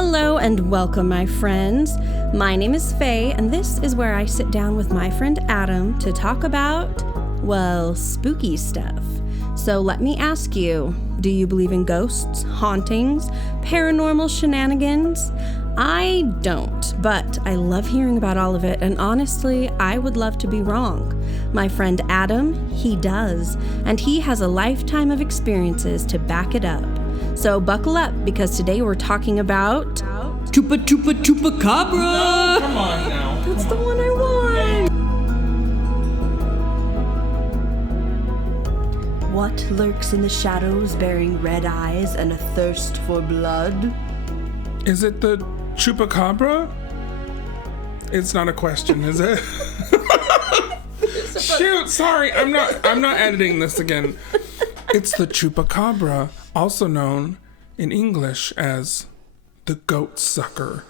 Hello and welcome, my friends. My name is Faye, and this is where I sit down with my friend Adam to talk about, well, spooky stuff. So let me ask you, do you believe in ghosts, hauntings, paranormal shenanigans? I don't, but I love hearing about all of it, and honestly, I would love to be wrong. My friend Adam, he does, and he has a lifetime of experiences to back it up. So buckle up, because today we're talking about... Chupacabra! No, come on now. That's the one I want! What lurks in the shadows bearing red eyes and a thirst for blood? Is it the Chupacabra? It's not a question, is it? Shoot, sorry, I'm not editing this again. It's the Chupacabra, also known in English as the goat sucker.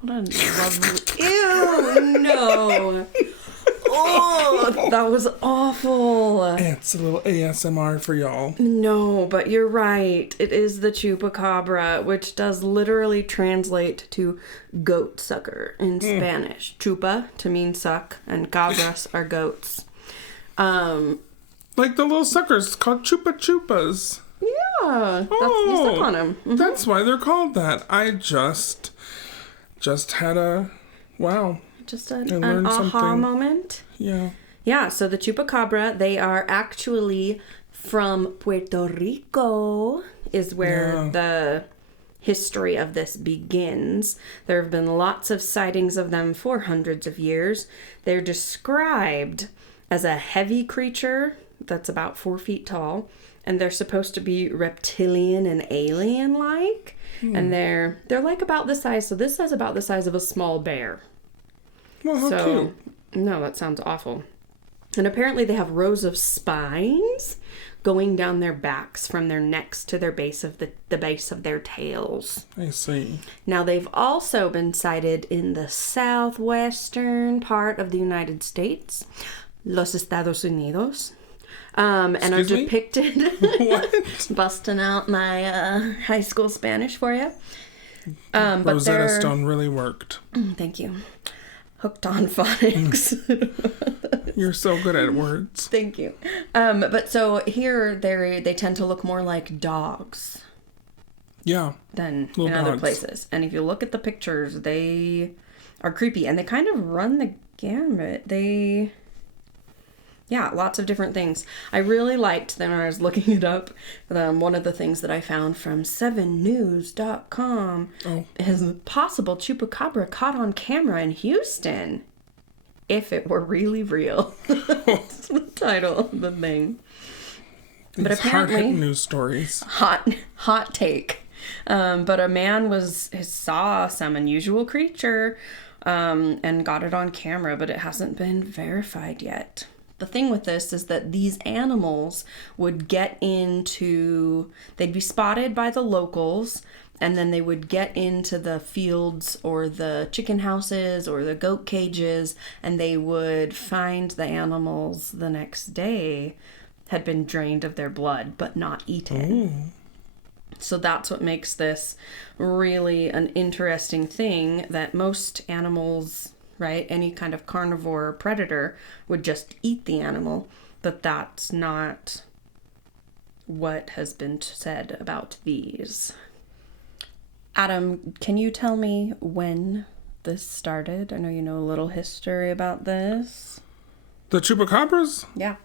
What a lovely... Ew, no. Oh, that was awful. It's a little ASMR for y'all. No, but you're right. It is the Chupacabra, which does literally translate to goat sucker in Spanish. Chupa to mean suck, and cabras are goats. Like the little suckers called Chupa Chupas. Yeah, you suck on them. Mm-hmm. That's why they're called that. I just had a wow. Just an aha moment. Yeah. Yeah, so the Chupacabra, they are actually from Puerto Rico, is where the history of this begins. There have been lots of sightings of them for hundreds of years. They're described as a heavy creature that's about 4 feet tall, and they're supposed to be reptilian and alien-like, and they're like about the size, so this is about the size of a small bear. Well, how cute. No, that sounds awful. And apparently they have rows of spines going down their backs from their necks to their base of the base of their tails. I see. Now, they've also been sighted in the southwestern part of the United States, Los Estados Unidos, and are depicted... What? Busting out my high school Spanish for you. But Rosetta Stone really worked. Thank you. Hooked on phonics. You're so good at words. Thank you. But so here they tend to look more like dogs. Yeah. Than Little in other dogs. places. And if you look at the pictures, they are creepy. And they kind of run the gamut. Yeah, lots of different things. I really liked them when I was looking it up. One of the things that I found from 7news.com is possible Chupacabra caught on camera in Houston. If it were really real. That's the title of the thing. But apparently, hard-hitting news stories. Hot take. But a man saw some unusual creature and got it on camera, but it hasn't been verified yet. The thing with this is that these animals would they'd be spotted by the locals, and then they would get into the fields or the chicken houses or the goat cages, and they would find the animals the next day had been drained of their blood, but not eaten. So that's what makes this really an interesting thing, that most animals... right? Any kind of carnivore or predator would just eat the animal, but that's not what has been said about these. Adam, can you tell me when this started? I know you know a little history about this. The Chupacabras? Yeah.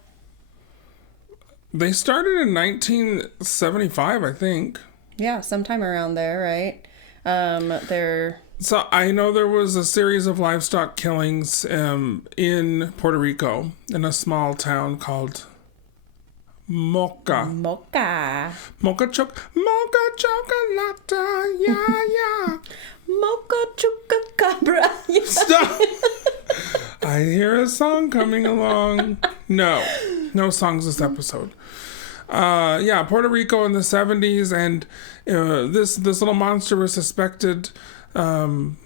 They started in 1975, I think. Yeah, sometime around there, right? So I know there was a series of livestock killings in Puerto Rico in a small town called Mocha. Mocha Chocolata, yeah. Mocha Chupacabra. Stop. I hear a song coming along. No songs this episode. Puerto Rico in the 70s, and this little monster was suspected to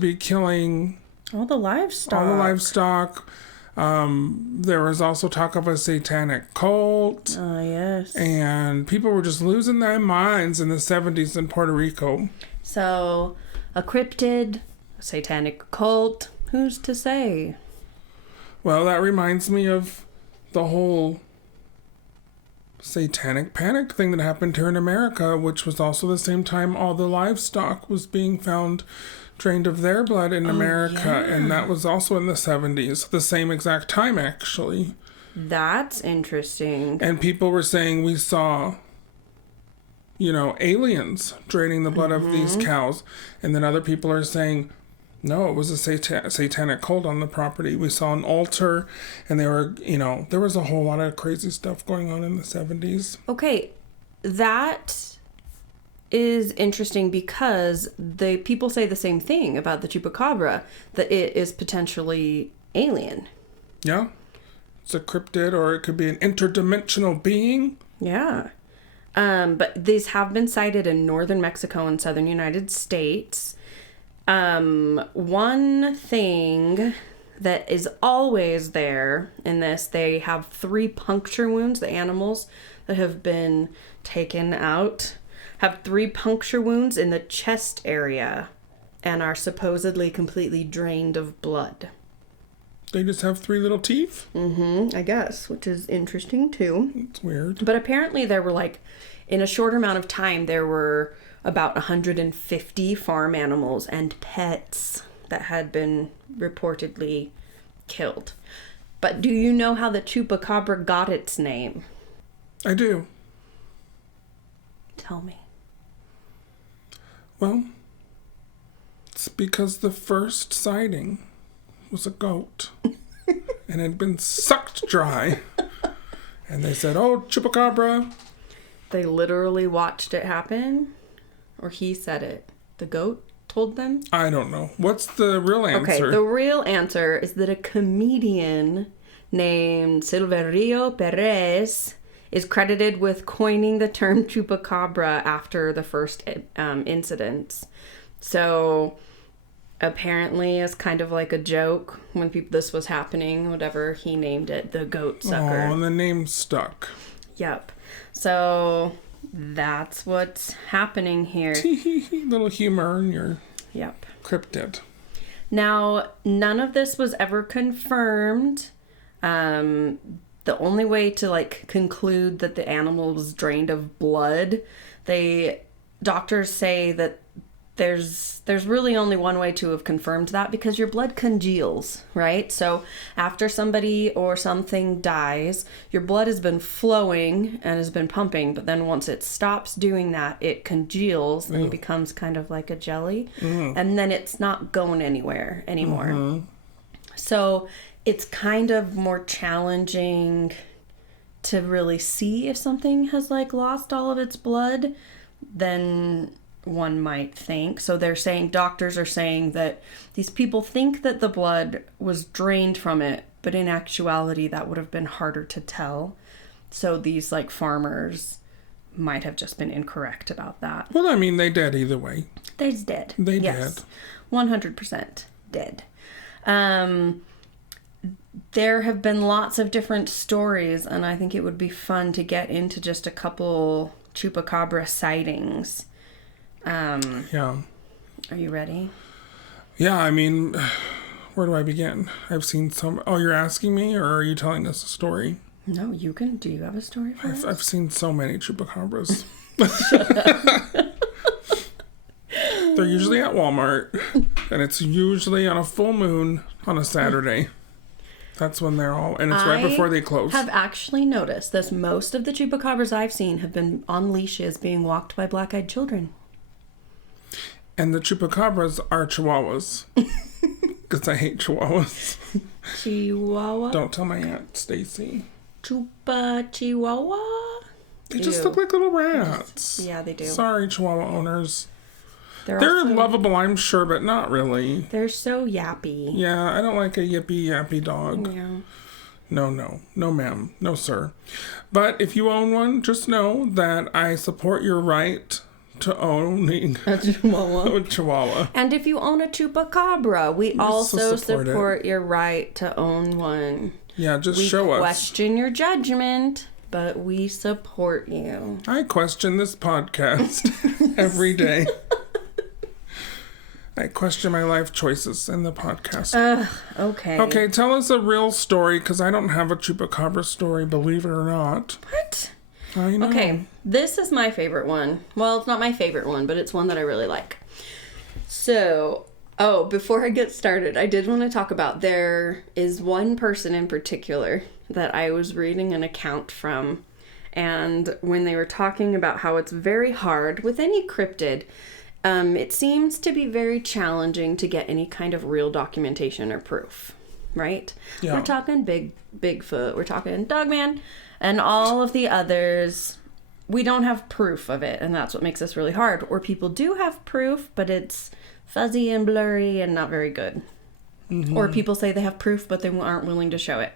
be killing all the livestock. There was also talk of a satanic cult. Oh, yes. And people were just losing their minds in the 70s in Puerto Rico. So, a cryptid, a satanic cult, who's to say? Well, that reminds me of the whole satanic panic thing that happened here in America, which was also the same time all the livestock was being found drained of their blood in America. Yeah. And that was also in the 70s, the same exact time, actually. That's interesting. And people were saying we saw, aliens draining the blood of these cows. And then other people are saying, no, it was a satanic cult on the property. We saw an altar, and there was a whole lot of crazy stuff going on in the 70s. Okay, that is interesting because the people say the same thing about the Chupacabra, that it is potentially alien. Yeah. It's a cryptid, or it could be an interdimensional being. Yeah. But these have been sighted in northern Mexico and southern United States. One thing that is always there in this, they have 3 puncture wounds. The animals that have been taken out have 3 puncture wounds in the chest area and are supposedly completely drained of blood. They just have 3 little teeth? I guess, which is interesting too. It's weird. But apparently there were in a short amount of time, there were about 150 farm animals and pets that had been reportedly killed. But do you know how the Chupacabra got its name? I do. Tell me. Well, it's because the first sighting was a goat. And it had been sucked dry. And they said, oh, Chupacabra. They literally watched it happen? Or he said it? The goat told them? I don't know. What's the real answer? Okay, the real answer is that a comedian named Silverio Perez is credited with coining the term Chupacabra after the first incidents. So apparently, as kind of like a joke when this was happening, whatever, he named it the goat sucker. Oh, and the name stuck. Yep. So that's what's happening here. Little humor in your cryptid. Now, none of this was ever confirmed. The only way to conclude that the animal was drained of blood, doctors say that there's really only one way to have confirmed that, because your blood congeals, right? So after somebody or something dies, your blood has been flowing and has been pumping, but then once it stops doing that, it congeals and becomes kind of like a jelly, and then it's not going anywhere anymore. So it's kind of more challenging to really see if something has lost all of its blood than one might think. So doctors are saying that these people think that the blood was drained from it, but in actuality that would have been harder to tell. So these farmers might have just been incorrect about that. Well, I mean, they did either way. They're dead. They yes, did. 100% dead. There have been lots of different stories, and I think it would be fun to get into just a couple Chupacabra sightings. Yeah. Are you ready? Yeah, I mean, where do I begin? I've seen some... Oh, you're asking me, or are you telling us a story? No, you can. Do you have a story for us? I've seen so many Chupacabras. They're usually at Walmart, and it's usually on a full moon on a Saturday. That's when they're all... And it's right before they close. I have actually noticed that most of the Chupacabras I've seen have been on leashes being walked by black-eyed children. And the Chupacabras are Chihuahuas. Because I hate Chihuahuas. Chihuahua? Don't tell my Aunt Stacy. Chihuahua? They just look like little rats. Yeah, they do. Sorry, Chihuahua owners. They're also lovable, I'm sure, but not really. They're so yappy. Yeah, I don't like a yappy dog. Yeah. No, ma'am. No, sir. But if you own one, just know that I support your right to owning a Chihuahua. a Chihuahua. And if you own a Chupacabra, we also support support your right to own one. Yeah, just We show us. question your judgment, but we support you. I question this podcast every day. I question my life choices in the podcast. Okay. Okay, tell us a real story, because I don't have a Chupacabra story, believe it or not. What? I know. Okay, this is my favorite one. Well, it's not my favorite one, but it's one that I really like. So, before I get started, I did want to talk about, there is one person in particular that I was reading an account from, and when they were talking about how it's very hard with any cryptid, it seems to be very challenging to get any kind of real documentation or proof, right? Yeah. We're talking Bigfoot, we're talking Dogman, and all of the others. We don't have proof of it, and that's what makes this really hard. Or people do have proof, but it's fuzzy and blurry and not very good. Mm-hmm. Or people say they have proof, but they aren't willing to show it.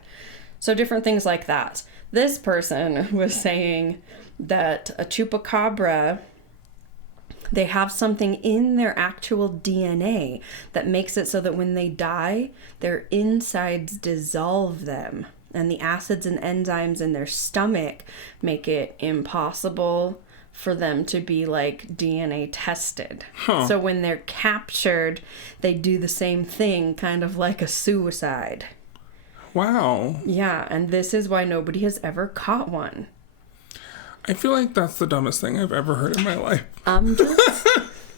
So different things like that. This person was saying that a Chupacabra, they have something in their actual DNA that makes it so that when they die, their insides dissolve them. And the acids and enzymes in their stomach make it impossible for them to be like DNA tested. Huh. So when they're captured, they do the same thing, kind of like a suicide. Wow. Yeah, and this is why nobody has ever caught one. I feel like that's the dumbest thing I've ever heard in my life. I'm just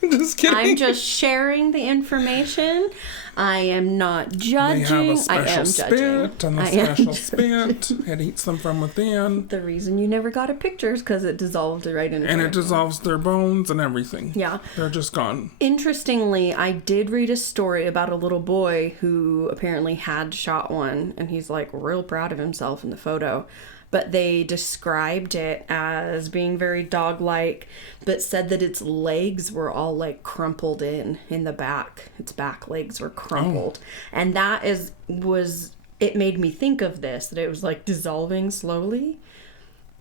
Just kidding. I'm just sharing the information. I am not judging. They have a special I am spit, judging. and the special spit, it eats them from within. The reason you never got a picture is because it dissolved right in. And it dissolves their bones and everything. Yeah. They're just gone. Interestingly, I did read a story about a little boy who apparently had shot one, and he's like real proud of himself in the photo. But they described it as being very dog-like, but said that its legs were all like crumpled in the back. Its back legs were crumpled. Oh. And that it made me think of this, that it was like dissolving slowly.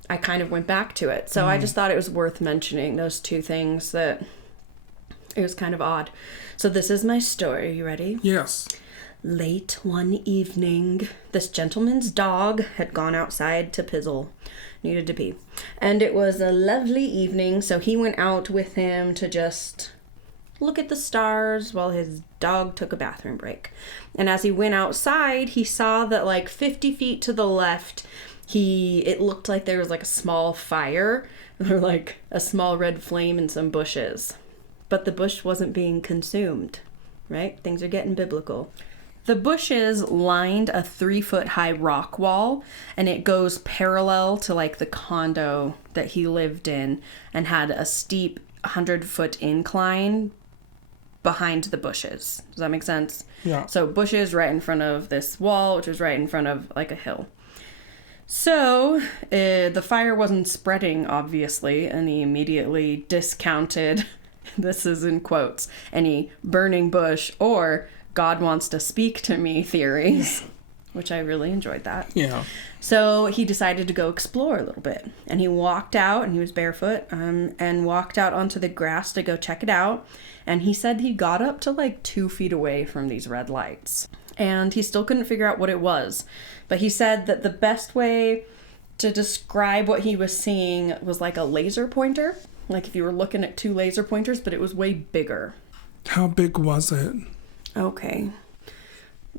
I kind of went back to it. So I just thought it was worth mentioning those two things, that it was kind of odd. So this is my story. You ready? Yes. Late one evening, this gentleman's dog had gone outside to pizzle, needed to pee. And it was a lovely evening, so he went out with him to just look at the stars while his dog took a bathroom break. And as he went outside, he saw that like 50 feet to the left, it looked like there was like a small fire, or like a small red flame in some bushes. But the bush wasn't being consumed, right? Things are getting biblical. The bushes lined a 3-foot-high rock wall, and it goes parallel to like the condo that he lived in, and had a steep 100-foot incline behind the bushes. Does that make sense? Yeah. So bushes right in front of this wall, which was right in front of like a hill. So the fire wasn't spreading, obviously, and he immediately discounted, this is in quotes, any burning bush or God wants to speak to me theories, which I really enjoyed that. Yeah. So he decided to go explore a little bit, and he walked out, and he was barefoot, and walked out onto the grass to go check it out. And he said he got up to like 2 feet away from these red lights, and he still couldn't figure out what it was. But he said that the best way to describe what he was seeing was like a laser pointer, like if you were looking at 2 laser pointers, but it was way bigger. How big was it? Okay.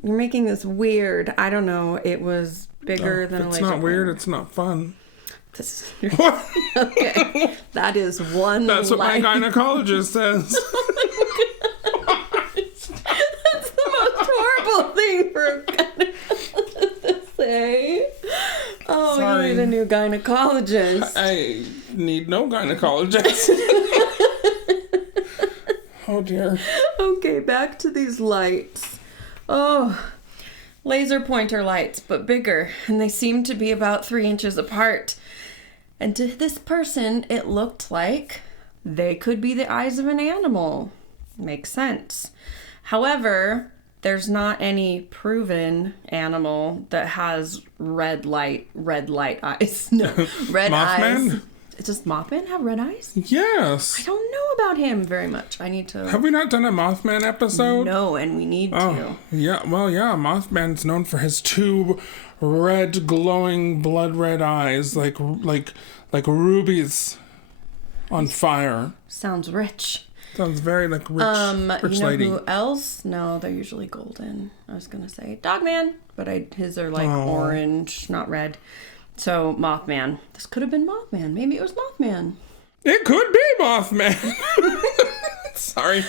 You're making this weird. I don't know. It was bigger than a laser. It's not weird. It's not fun. This is okay. That is one. That's what my gynecologist says. Oh my gosh. That's the most horrible thing for a gynecologist to say. Oh, Sorry. you need a new gynecologist. I need no gynecologist. Oh dear. Okay, back to these lights. Oh, laser pointer lights, but bigger, and they seemed to be about 3 inches apart. And to this person, it looked like they could be the eyes of an animal. Makes sense. However, there's not any proven animal that has red light eyes. No, red eyes. Mothman? Does Mothman have red eyes? Yes. I don't know about him very much. I need to... Have we not done a Mothman episode? No, and we need to. Yeah, well, yeah, Mothman's known for his two red, glowing, blood red eyes, like rubies on fire. Sounds rich. Sounds very like rich lady. Who else? No, they're usually golden. I was gonna say Dogman, but his are like orange, not red. So Mothman. This could have been Mothman. Maybe it was Mothman. It could be Mothman. Sorry.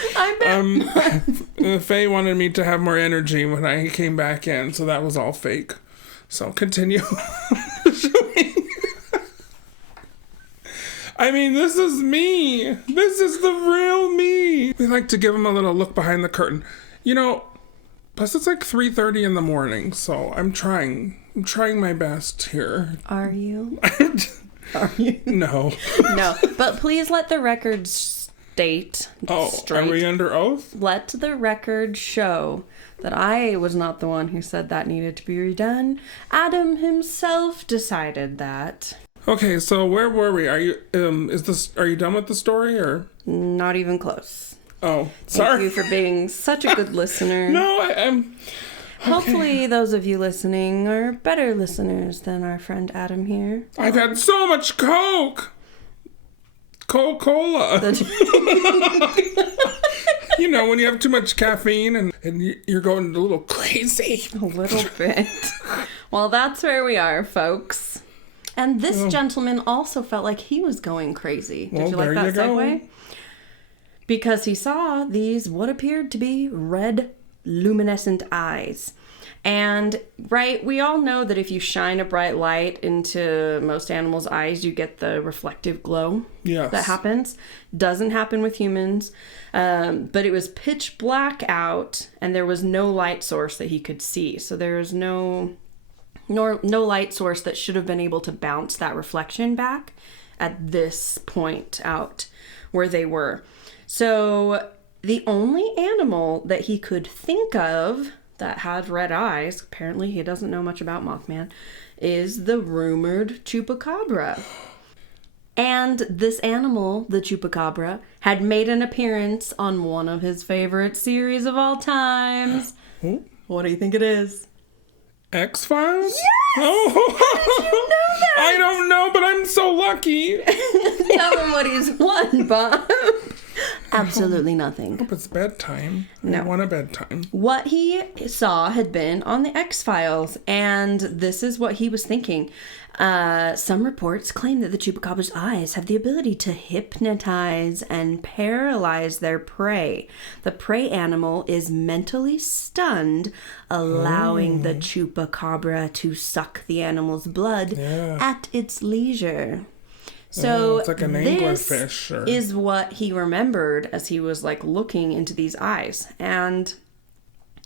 Faye wanted me to have more energy when I came back in, so that was all fake. So continue. I mean, this is me. This is the real me. We like to give him a little look behind the curtain. You know, plus it's like 3:30 in the morning, so I'm trying my best here. Are you? Are you? No. No, but please let the record state straight. Are we under oath? Let the record show that I was not the one who said that needed to be redone. Adam himself decided that. Okay, so where were we? Are you are you done with the story or? Not even close. Oh, sorry. Thank you for being such a good listener. No, I'm... Hopefully those of you listening are better listeners than our friend Adam here. I've had so much Coca-Cola. You know, when you have too much caffeine and you're going a little crazy. A little bit. Well, that's where we are, folks. And this gentleman also felt like he was going crazy. Did you like that segue? Because he saw these what appeared to be red luminescent eyes. And, right, we all know that if you shine a bright light into most animals' eyes, you get the reflective glow that happens. Doesn't happen with humans. But it was pitch black out, and there was no light source that he could see. So there was no light source that should have been able to bounce that reflection back at this point out where they were. So the only animal that he could think of that had red eyes, apparently he doesn't know much about Mothman, is the rumored Chupacabra. And this animal, the Chupacabra, had made an appearance on one of his favorite series of all times. What do you think it is? X-Files? Yes! Oh. How did you know that? I don't know, but I'm so lucky. Tell him what he's won, Bob. Absolutely nothing. I hope it's bedtime. No. I want a bedtime. What he saw had been on the X-Files, and this is what he was thinking. Some reports claim that the Chupacabra's eyes have the ability to hypnotize and paralyze their prey. The prey animal is mentally stunned, allowing the Chupacabra to suck the animal's blood at its leisure. So it's like an anglerfish. Is what he remembered as he was like looking into these eyes. And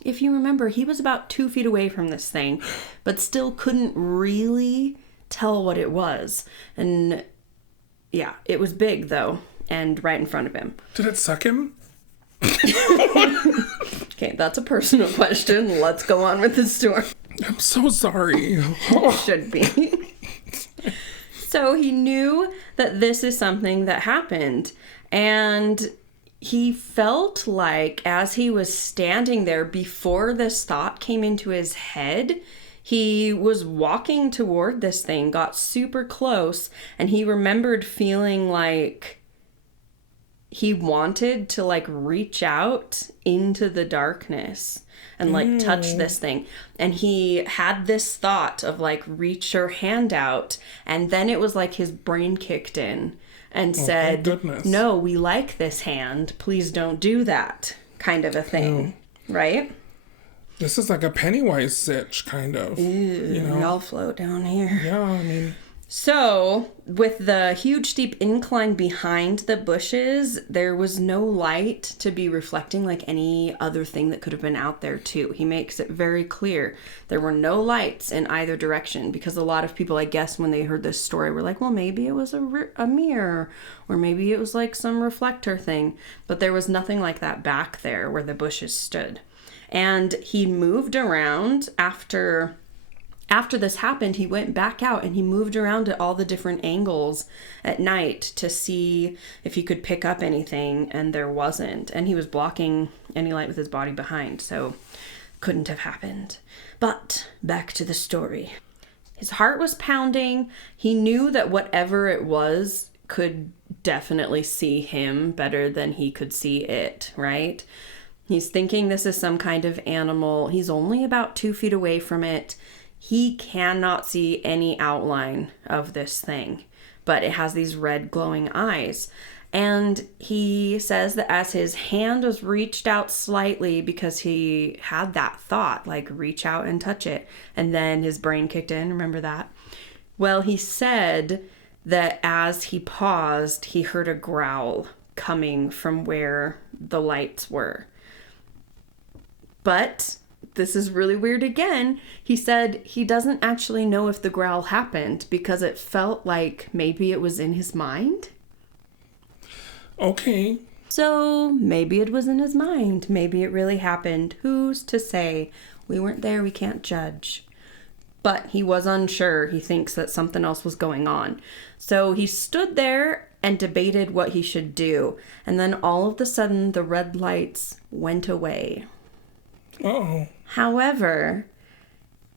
if you remember, he was about 2 feet away from this thing, but still couldn't really tell what it was. And yeah, it was big though, and right in front of him. Did it suck him? Okay, that's a personal question. Let's go on with the story. I'm so sorry. Should be. So he knew that this is something that happened, and he felt like as he was standing there before this thought came into his head, he was walking toward this thing, got super close, and he remembered feeling like he wanted to like reach out into the darkness and like touch this thing. And he had this thought of like reach your hand out, and then it was like his brain kicked in and said, no, we like this hand, please don't do that, kind of a thing. Right? This is like a Pennywise sitch, kind of. You know? We all float down here. Yeah, I mean... So, with the huge steep incline behind the bushes, there was no light to be reflecting like any other thing that could have been out there too. He makes it very clear. There were no lights in either direction, because a lot of people, I guess, when they heard this story were like, well, maybe it was a mirror, or maybe it was like some reflector thing. But there was nothing like that back there where the bushes stood. And he moved around after After this happened, he went back out and he moved around at all the different angles at night to see if he could pick up anything, and there wasn't. And he was blocking any light with his body behind, so couldn't have happened. But back to the story. His heart was pounding. He knew that whatever it was could definitely see him better than he could see it, right? He's thinking this is some kind of animal. He's only about 2 feet away from it. He cannot see any outline of this thing, but it has these red glowing eyes. And he says that as his hand was reached out slightly, because he had that thought, like reach out and touch it, and then his brain kicked in, remember that? Well, he said that as he paused, he heard a growl coming from where the lights were. But this is really weird again. He said he doesn't actually know if the growl happened because it felt like maybe it was in his mind. Okay. So maybe it was in his mind. Maybe it really happened. Who's to say? We weren't there. We can't judge. But he was unsure. He thinks that something else was going on. So he stood there and debated what he should do. And then all of a sudden, the red lights went away. Uh-oh. However,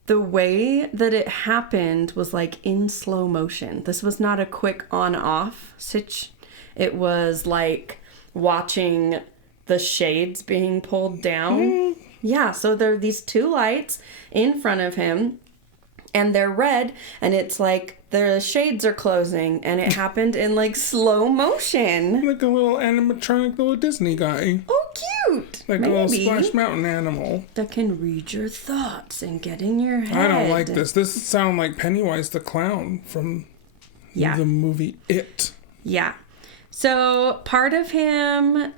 the way that it happened was like in slow motion. This was not a quick on-off situation. It was like watching the shades being pulled down. Yeah, so there are these 2 lights in front of him, and they're red, and it's like the shades are closing, and it happened in like slow motion. Like a little animatronic little Disney guy. Oh, cute! Like Maybe. a little Splash Mountain animal. That can read your thoughts and get in your head. I don't like this. This sounds like Pennywise the Clown from the movie It. Yeah. So part of him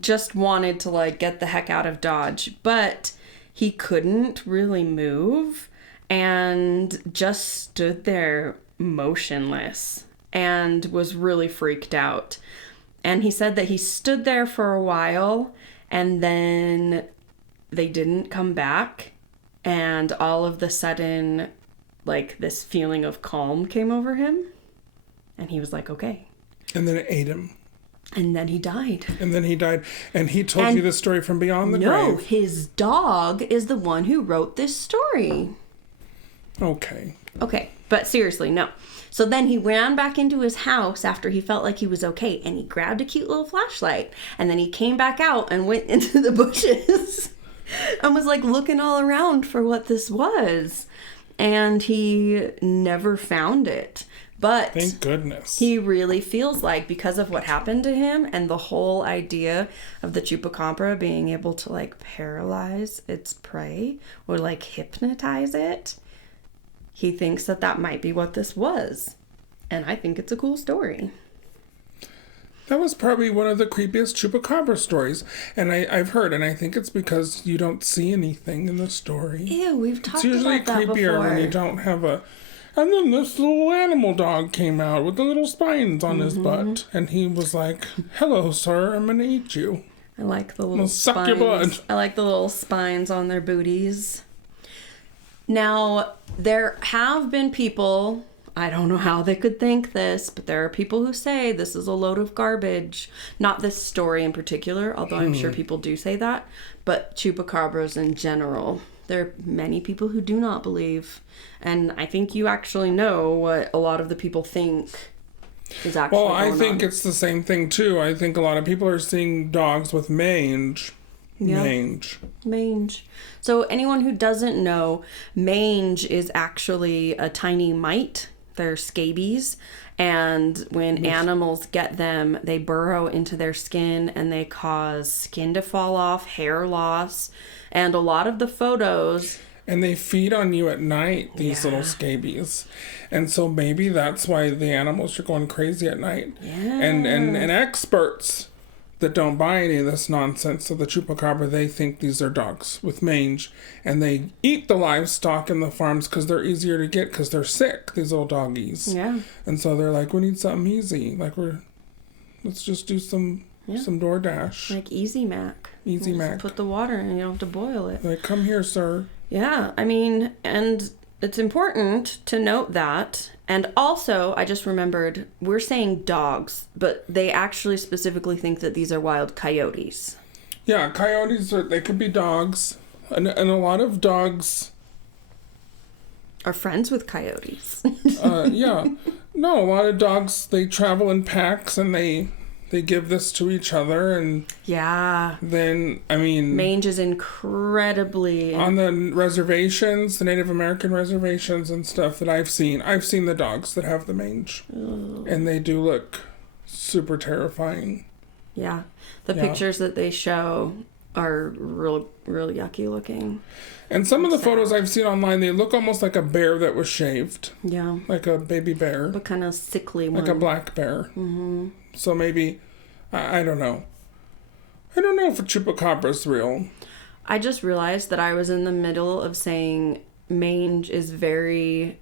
just wanted to like get the heck out of Dodge, but he couldn't really move and just stood there motionless and was really freaked out. And he said that he stood there for a while and then they didn't come back, and all of the sudden like this feeling of calm came over him and he was like, okay. And then it ate him. And then he died. And he told you the story from beyond the grave. No, his dog is the one who wrote this story. Okay. Okay, but seriously, no. So then he ran back into his house after he felt like he was okay, and he grabbed a cute little flashlight, and then he came back out and went into the bushes and was like looking all around for what this was. And he never found it. But thank goodness. He really feels like, because of what happened to him and the whole idea of the Chupacabra being able to like paralyze its prey or like hypnotize it, he thinks that that might be what this was. And I think it's a cool story. That was probably one of the creepiest Chupacabra stories. And I've heard, and I think it's because you don't see anything in the story. Ew, we've talked about that before. It's usually creepier when you don't have a... And then this little animal dog came out with the little spines on his butt. And he was like, hello, sir, I'm going to eat you. I like the little suck spines. your blood. I like the little spines on their booties. Now, there have been people, I don't know how they could think this, but there are people who say this is a load of garbage. Not this story in particular, although I'm sure people do say that, but chupacabras in general. There are many people who do not believe, and I think you actually know what a lot of the people think is actually going on. Well, I think it's the same thing, too. I think a lot of people are seeing dogs with mange. Yep. Mange. So anyone who doesn't know, mange is actually a tiny mite. They're scabies. And when animals get them, they burrow into their skin and they cause skin to fall off, hair loss. And a lot of the photos... And they feed on you at night, these little scabies. And so maybe that's why the animals are going crazy at night. Yeah. And experts that don't buy any of this nonsense of the chupacabra, they think these are dogs with mange. And they eat the livestock in the farms because they're easier to get because they're sick, these little doggies. Yeah. And so they're like, we need something easy. Like, let's just do some DoorDash. Like Easy Mac. Easy Mac. Put the water in and you don't have to boil it. Like, come here, sir. Yeah, I mean, and it's important to note that. And also, I just remembered, we're saying dogs, but they actually specifically think that these are wild coyotes. Yeah, coyotes, they could be dogs. And a lot of dogs... are friends with coyotes. Yeah. No, a lot of dogs, they travel in packs and they give this to each other. And yeah. then, I mean... mange is incredibly... on the reservations, the Native American reservations and stuff that I've seen the dogs that have the mange. Ugh. And they do look super terrifying. Yeah. The pictures that they show are real yucky looking. And some of the photos I've seen online, they look almost like a bear that was shaved. Yeah. Like a baby bear. But kind of sickly one. Like a black bear. Mm-hmm. So maybe, I don't know. I don't know if a Chupacabra's real. I just realized that I was in the middle of saying mange is very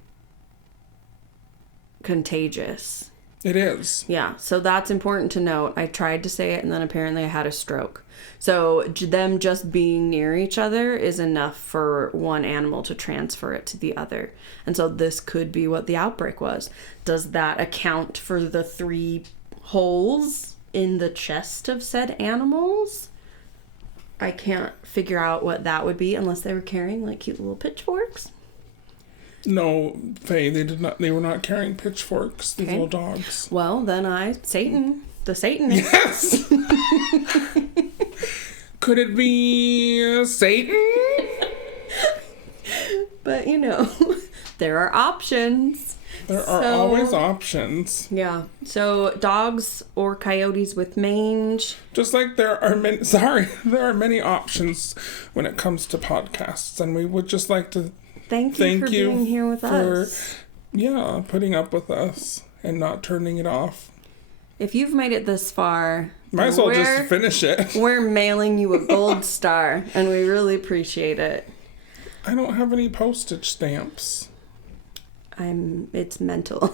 contagious. It is. Yeah, so that's important to note. I tried to say it and then apparently I had a stroke. So them just being near each other is enough for one animal to transfer it to the other. And so this could be what the outbreak was. Does that account for the 3 holes in the chest of said animals? I can't figure out what that would be unless they were carrying like cute little pitchforks. No, Faye, they were not carrying pitchforks, these little dogs. Well, then the Satanist. Yes! Could it be Satan? But, there are options. There are always options. Yeah. So, dogs or coyotes with mange. Just like there are many options when it comes to podcasts. And we would just like to Thank you for being here with us. Yeah, putting up with us and not turning it off. If you've made it this far, might as well just finish it. We're mailing you a gold star, and we really appreciate it. I don't have any postage stamps. It's mental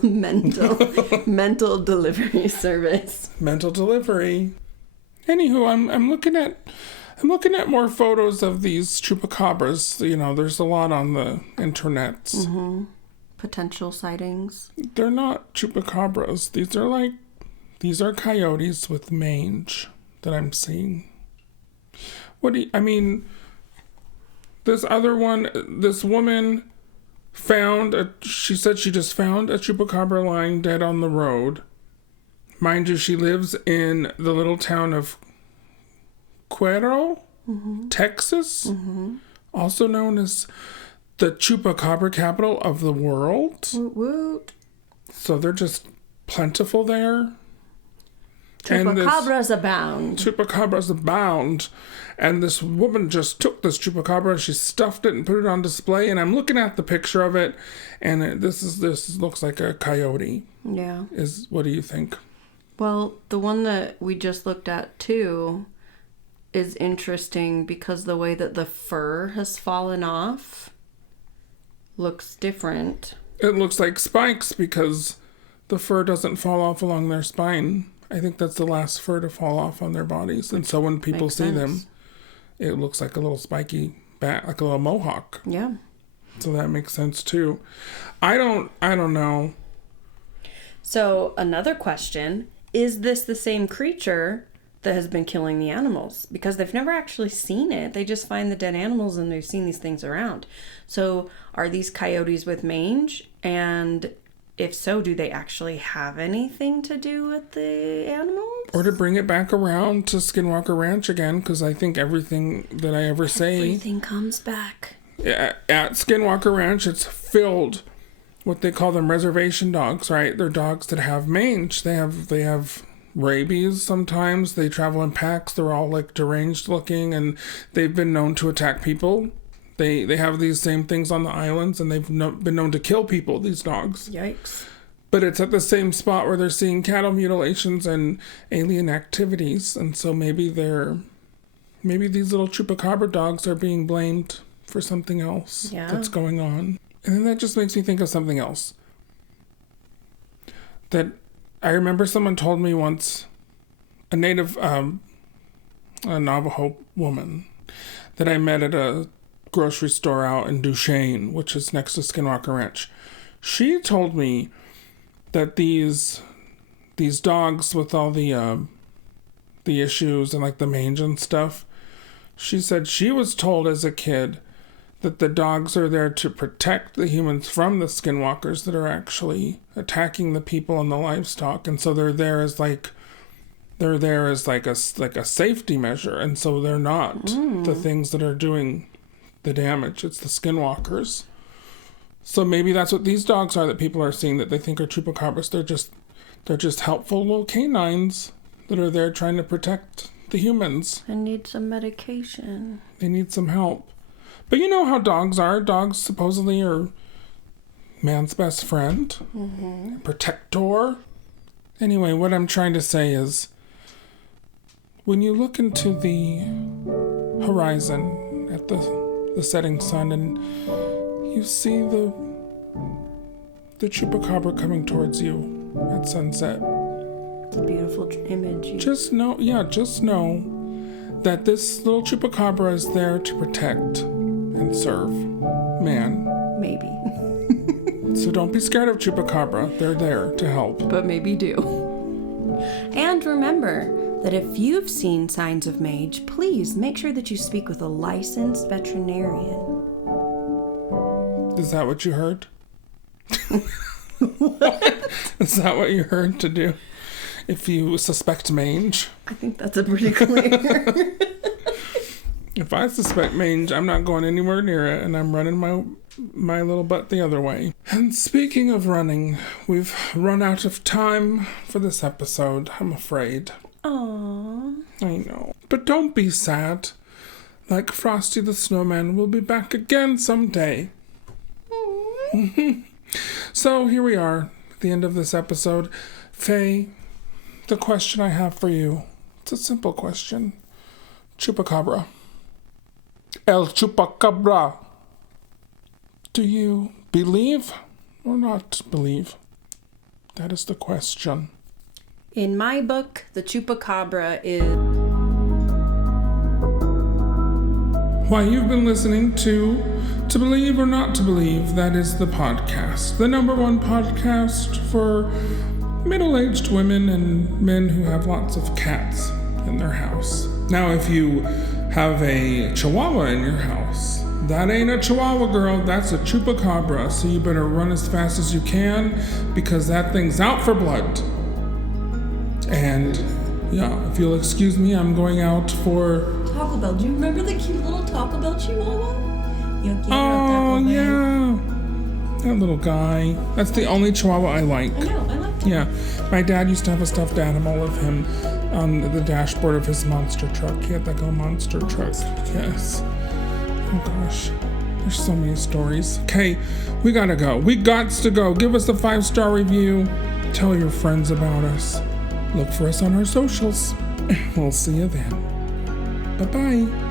delivery service. Mental delivery. Anywho, I'm looking at more photos of these chupacabras. There's a lot on the internet. Mm-hmm. Potential sightings. They're not chupacabras. These are coyotes with mange that I'm seeing. This other one, this woman she said she just found a chupacabra lying dead on the road. Mind you, she lives in the little town of Cuero, Texas, also known as the Chupacabra capital of the world. Woot woot. So they're just plentiful there. Chupacabras abound. Chupacabras abound. And this woman just took this chupacabra, she stuffed it and put it on display. And I'm looking at the picture of it, and this looks like a coyote. Yeah. What do you think? Well, the one that we just looked at too is interesting because the way that the fur has fallen off looks different. It looks like spikes because the fur doesn't fall off along their spine. I think that's the last fur to fall off on their bodies. And so when people see them, it looks like a little spiky bat, like a little mohawk. Yeah. So that makes sense too. I don't know. So another question, is this the same creature that has been killing the animals? Because they've never actually seen it. They just find the dead animals and they've seen these things around. So are these coyotes with mange? And if so, do they actually have anything to do with the animals? Or to bring it back around to Skinwalker Ranch again, because I think everything that I ever say... Everything comes back. At Skinwalker Ranch, it's filled what they call them reservation dogs, right? They're dogs that have mange. They have rabies sometimes. They travel in packs. They're all like deranged looking, and they've been known to attack people. They have these same things on the islands, and they've been known to kill people, these dogs. Yikes. But it's at the same spot where they're seeing cattle mutilations and alien activities. And so maybe these little chupacabra dogs are being blamed for something else that's going on. And then that just makes me think of something else. That I remember someone told me once, a native, a Navajo woman that I met at a grocery store out in Duchesne, which is next to Skinwalker Ranch. She told me that these dogs with all the issues and like the mange and stuff, she said she was told as a kid that the dogs are there to protect the humans from the skinwalkers that are actually attacking the people and the livestock, and so they're there as like a safety measure, and so they're not the things that are doing the damage. It's the skinwalkers. So maybe that's what these dogs are that people are seeing that they think are chupacabras. They're just helpful little canines that are there trying to protect the humans. And need some medication. They need some help. But you know how dogs are. Dogs supposedly are man's best friend. Mm-hmm. Protector. Anyway, what I'm trying to say is, when you look into the horizon at the setting sun and you see the chupacabra coming towards you at sunset. It's a beautiful image. Just know that this little chupacabra is there to protect and serve man. Maybe. So don't be scared of chupacabra. They're there to help. But maybe do. And remember that if you've seen signs of mage, please make sure that you speak with a licensed veterinarian. Is that what you heard? What? Is that what you heard to do if you suspect mange? I think that's a pretty clear. If I suspect mange, I'm not going anywhere near it, and I'm running my little butt the other way. And speaking of running, we've run out of time for this episode, I'm afraid. Aww. I know. But don't be sad. Like Frosty the Snowman, we'll be back again someday. So here we are, at the end of this episode. Faye, the question I have for you, it's a simple question. Chupacabra. El Chupacabra. Do you believe or not believe? That is the question. In my book, the Chupacabra is... Why, you've been listening to Believe or Not to Believe. That is the podcast. The #1 podcast for middle-aged women and men who have lots of cats in their house. Now, if you have a chihuahua in your house, that ain't a chihuahua, girl. That's a chupacabra. So you better run as fast as you can because that thing's out for blood. And yeah, if you'll excuse me, I'm going out for... Taco Bell. Do you remember the cute little Taco Bell chihuahua? Oh, yeah. That little guy. That's the only chihuahua I like. I know, I like that. Yeah. My dad used to have a stuffed animal of him on the dashboard of his monster truck. He had like a monster truck. Yes. Oh, gosh. There's so many stories. Okay, we gotta go. We gots to go. Give us a 5-star review. Tell your friends about us. Look for us on our socials. We'll see you then. Bye-bye.